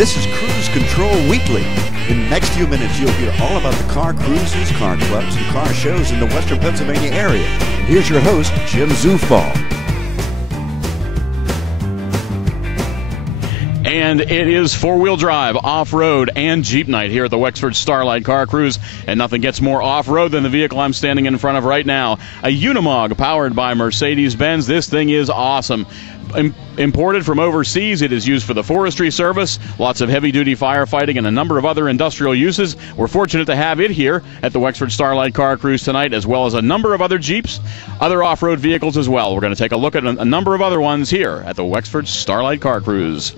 This is Cruise Control Weekly. In the next few minutes, you'll hear all about the car cruises, car clubs, and car shows in the Western Pennsylvania area. And here's your host, Jim Zufall. And it is four-wheel drive, off-road, and Jeep night here at the Wexford Starlite Car Cruise. And nothing gets more off-road than the vehicle I'm standing in front of right now. A Unimog powered by Mercedes-Benz. This thing is awesome. Imported from overseas, it is used for the forestry service, lots of heavy-duty firefighting, and a number of other industrial uses. We're fortunate to have it here at the Wexford Starlite Car Cruise tonight, as well as a number of other Jeeps, other off-road vehicles as well. We're going to take a look at a number of other ones here at the Wexford Starlite Car Cruise.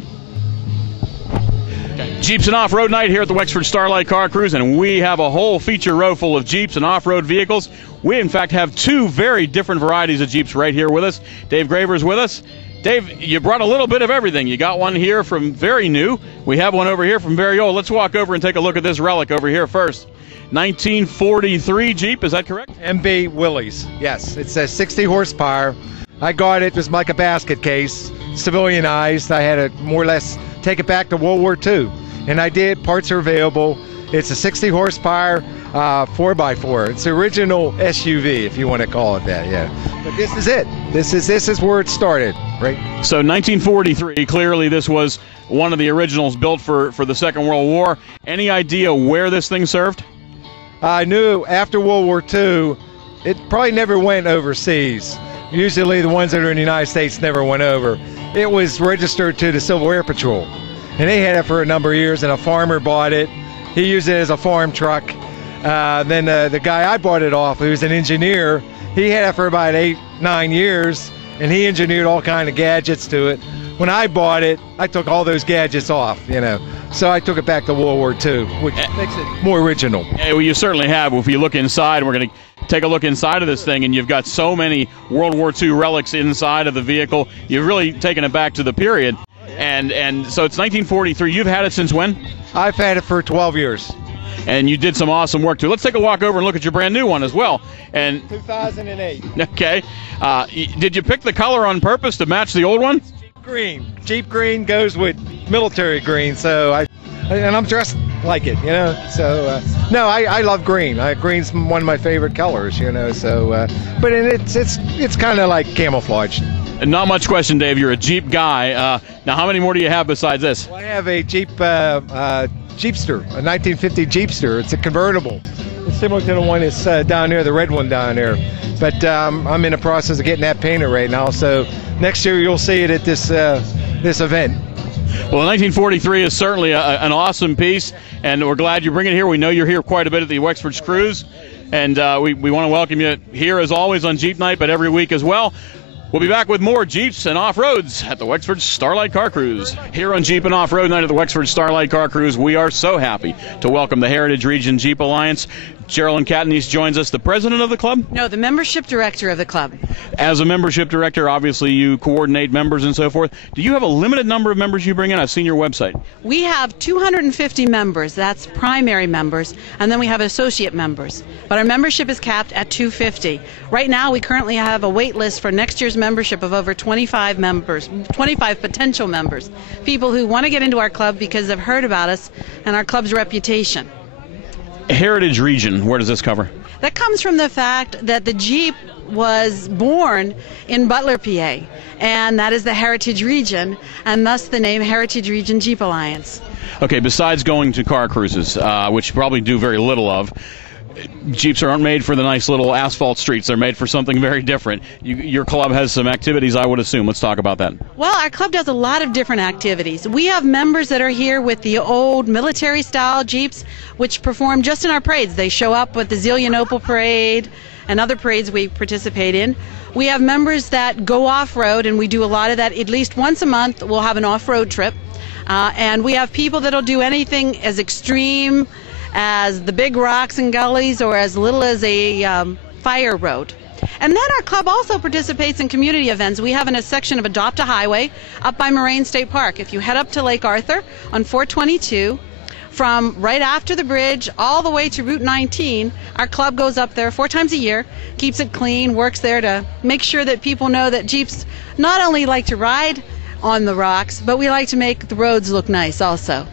Jeeps and off-road night here at the Wexford Starlite Car Cruise, and we have a whole feature row full of Jeeps and off-road vehicles. We, in fact, have two very different varieties of Jeeps right here with us. Dave Graver's with us. Dave, you brought a little bit of everything. You got one here from very new. We have one over here from very old. Let's walk over and take a look at this relic over here first. 1943 Jeep, is that correct? MB Willys, yes. It's a 60 horsepower. I got it, it was like a basket case, civilianized. I had to more or less take it back to World War II. And I did, parts are available. It's a 60 horsepower 4x4. It's the original SUV, if you want to call it that, yeah. But this is it. This is where it started, right? So 1943, clearly this was one of the originals built for the Second World War. Any idea where this thing served? I knew after World War II, it probably never went overseas. Usually the ones that are in the United States never went over. It was registered to the Civil Air Patrol. And they had it for a number of years, and a farmer bought it. He used it as a farm truck. Then the guy I bought it off, who's an engineer, he had it for about 8-9 years, and he engineered all kind of gadgets to it. When I bought it, I took all those gadgets off, you know. So I took it back to World War II, which makes it more original. Yeah, well, you certainly have. If you look inside, we're going to take a look inside of this thing, and you've got so many World War II relics inside of the vehicle. You've really taken it back to the period. And so it's 1943. You've had it since when? I've had it for 12 years. And you did some awesome work too. Let's take a walk over and look at your brand new one as well. And 2008. Okay. Did you pick the color on purpose to match the old one? Jeep green. Jeep green goes with military green, so I'm dressed like it, you know. So no, I love green. Green's one of my favorite colors, you know. So, but it's kind of like camouflage. And not much question, Dave. You're a Jeep guy. Now, how many more do you have besides this? Well, I have a Jeep Jeepster, a 1950 Jeepster. It's a convertible. It's similar to the one that's down there, the red one down there. But I'm in the process of getting that painted right now. So next year you'll see it at this event. Well, 1943 is certainly an awesome piece, and we're glad you bring it here. We know you're here quite a bit at the Wexford Cruise, and we want to welcome you here as always on Jeep Night, but every week as well. We'll be back with more Jeeps and off-roads at the Wexford Starlite Car Cruise. Here on Jeep and Off-Road Night at the Wexford Starlite Car Cruise, we are so happy to welcome the Heritage Region Jeep Alliance. Geraldine Catanese joins us, the president of the club? No, the membership director of the club. As a membership director, obviously you coordinate members and so forth. Do you have a limited number of members you bring in? I've seen your website. We have 250 members. That's primary members. And then we have associate members. But our membership is capped at 250. Right now, we currently have a wait list for next year's membership of over 25 members, 25 potential members, people who want to get into our club because they've heard about us and our club's reputation. Heritage Region, where does this cover? That comes from the fact that the Jeep was born in Butler, PA, and that is the Heritage Region, and thus the name Heritage Region Jeep Alliance. Okay, besides going to car cruises, which you probably do very little of, Jeeps aren't made for the nice little asphalt streets. They're made for something very different. Your club has some activities, I would assume. Let's talk about that. Well, our club does a lot of different activities. We have members that are here with the old military-style Jeeps, which perform just in our parades. They show up with the Zillion Opal Parade and other parades we participate in. We have members that go off-road, and we do a lot of that. At least once a month, we'll have an off-road trip. And we have people that'll do anything as extreme as the big rocks and gullies or as little as a fire road. And then our club also participates in community events. We have a section of Adopt a Highway up by Moraine State Park. If you head up to Lake Arthur on 422, from right after the bridge all the way to Route 19, our club goes up there 4 times a year, keeps it clean, works there to make sure that people know that Jeeps not only like to ride, on the rocks, but we like to make the roads look nice also.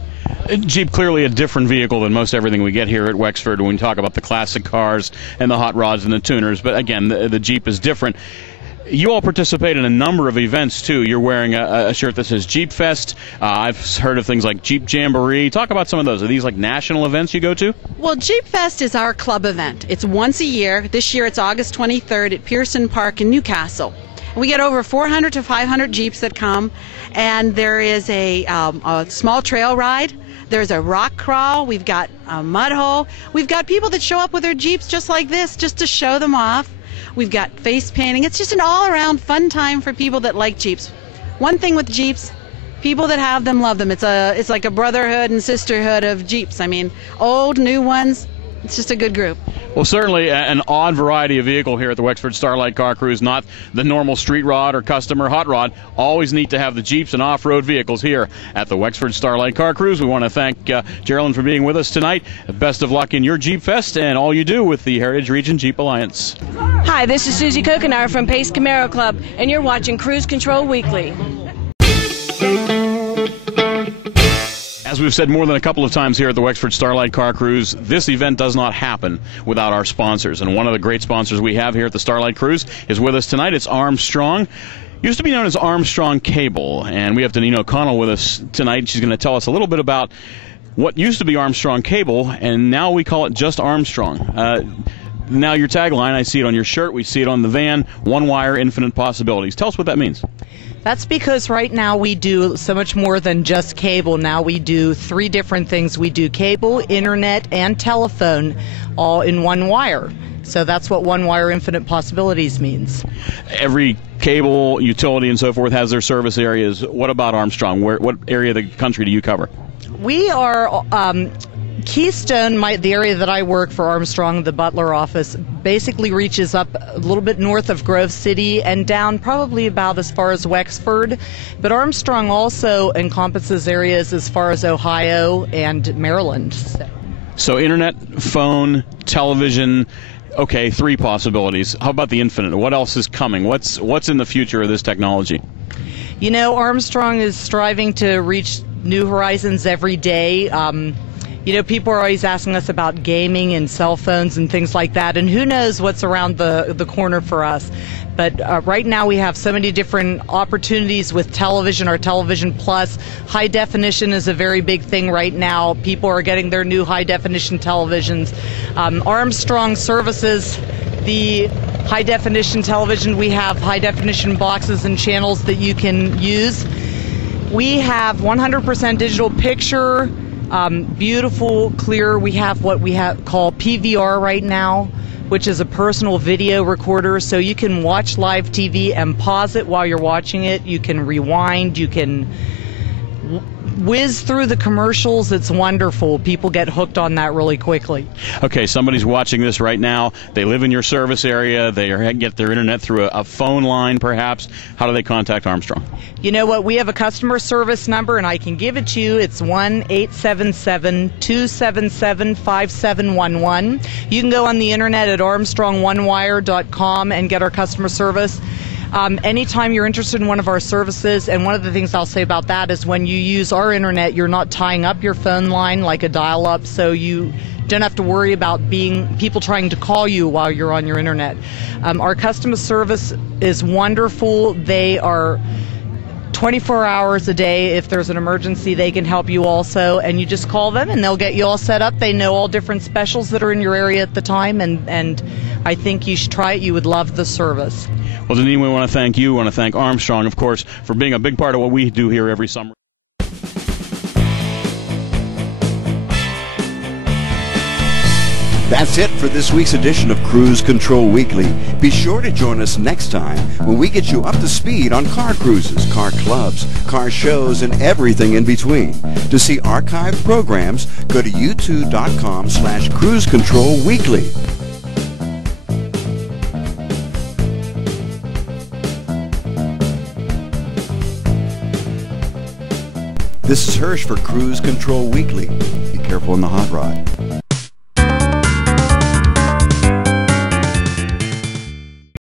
Jeep, clearly a different vehicle than most everything we get here at Wexford when we talk about the classic cars and the hot rods and the tuners, but again, the Jeep is different. You all participate in a number of events, too. You're wearing a shirt that says Jeep Fest. I've heard of things like Jeep Jamboree. Talk about some of those. Are these like national events you go to? Well, Jeep Fest is our club event. It's once a year. This year it's August 23rd at Pearson Park in Newcastle. We get over 400 to 500 Jeeps that come, and there is a small trail ride. There's a rock crawl. We've got a mud hole. We've got people that show up with their Jeeps just like this, just to show them off. We've got face painting. It's just an all-around fun time for people that like Jeeps. One thing with Jeeps, people that have them love them. It's like a brotherhood and sisterhood of Jeeps. I mean, old, new ones. It's just a good group. Well, certainly an odd variety of vehicle here at the Wexford Starlite Car Cruise, not the normal street rod or custom or hot rod. Always neat to have the Jeeps and off-road vehicles here at the Wexford Starlite Car Cruise. We want to thank Geraldine for being with us tonight. Best of luck in your Jeep Fest and all you do with the Heritage Region Jeep Alliance. Hi, this is Susie Kokenar from Pace Camaro Club, and you're watching Cruise Control Weekly. As we've said more than a couple of times here at the Wexford Starlite Car Cruise, this event does not happen without our sponsors. And one of the great sponsors we have here at the Starlite Cruise is with us tonight. It's Armstrong. Used to be known as Armstrong Cable. And we have Deneen O'Connell with us tonight. She's going to tell us a little bit about what used to be Armstrong Cable, and now we call it just Armstrong. Now your tagline, I see it on your shirt, we see it on the van, one wire, infinite possibilities. Tell us what that means. That's because right now we do so much more than just cable. Now we do 3 different things. We do cable, internet, and telephone all in one wire. So that's what one wire infinite possibilities means. Every cable, utility, and so forth has their service areas. What about Armstrong? What area of the country do you cover? We are Keystone, the area that I work for Armstrong, the Butler office, basically reaches up a little bit north of Grove City and down probably about as far as Wexford. But Armstrong also encompasses areas as far as Ohio and Maryland. So internet, phone, television, okay, 3 possibilities. How about the infinite? What else is coming? What's in the future of this technology? You know, Armstrong is striving to reach new horizons every day. You know, people are always asking us about gaming and cell phones and things like that, and who knows what's around the corner for us. But right now we have so many different opportunities with television, our Television Plus. High definition is a very big thing right now. People are getting their new high definition televisions. Armstrong services the high definition television. We have high definition boxes and channels that you can use. We have 100% digital picture, beautiful, clear. We have what we call PVR right now, which is a personal video recorder, so you can watch live TV and pause it while you're watching it. You can rewind, you can whiz through the commercials. It's wonderful. People get hooked on that really quickly. Okay, somebody's watching this right now. They live in your service area. They get their internet through a phone line, perhaps. How do they contact Armstrong? You know what? We have a customer service number, and I can give it to you. It's 1-877-277-5711. You can go on the internet at armstrongonewire.com and get our customer service. Anytime you're interested in one of our services, and one of the things I'll say about that is when you use our internet, you're not tying up your phone line like a dial-up, so you don't have to worry about people trying to call you while you're on your internet. Our customer service is wonderful. They are 24 hours a day. If there's an emergency, they can help you also, and you just call them and they'll get you all set up. They know all different specials that are in your area at the time, and I think you should try it. You would love the service. Well, Deneen, we want to thank you. We want to thank Armstrong, of course, for being a big part of what we do here every summer. That's it for this week's edition of Cruise Control Weekly. Be sure to join us next time when we get you up to speed on car cruises, car clubs, car shows, and everything in between. To see archived programs, go to youtube.com/cruisecontrolweekly. This is Hirsch for Cruise Control Weekly. Be careful in the hot rod.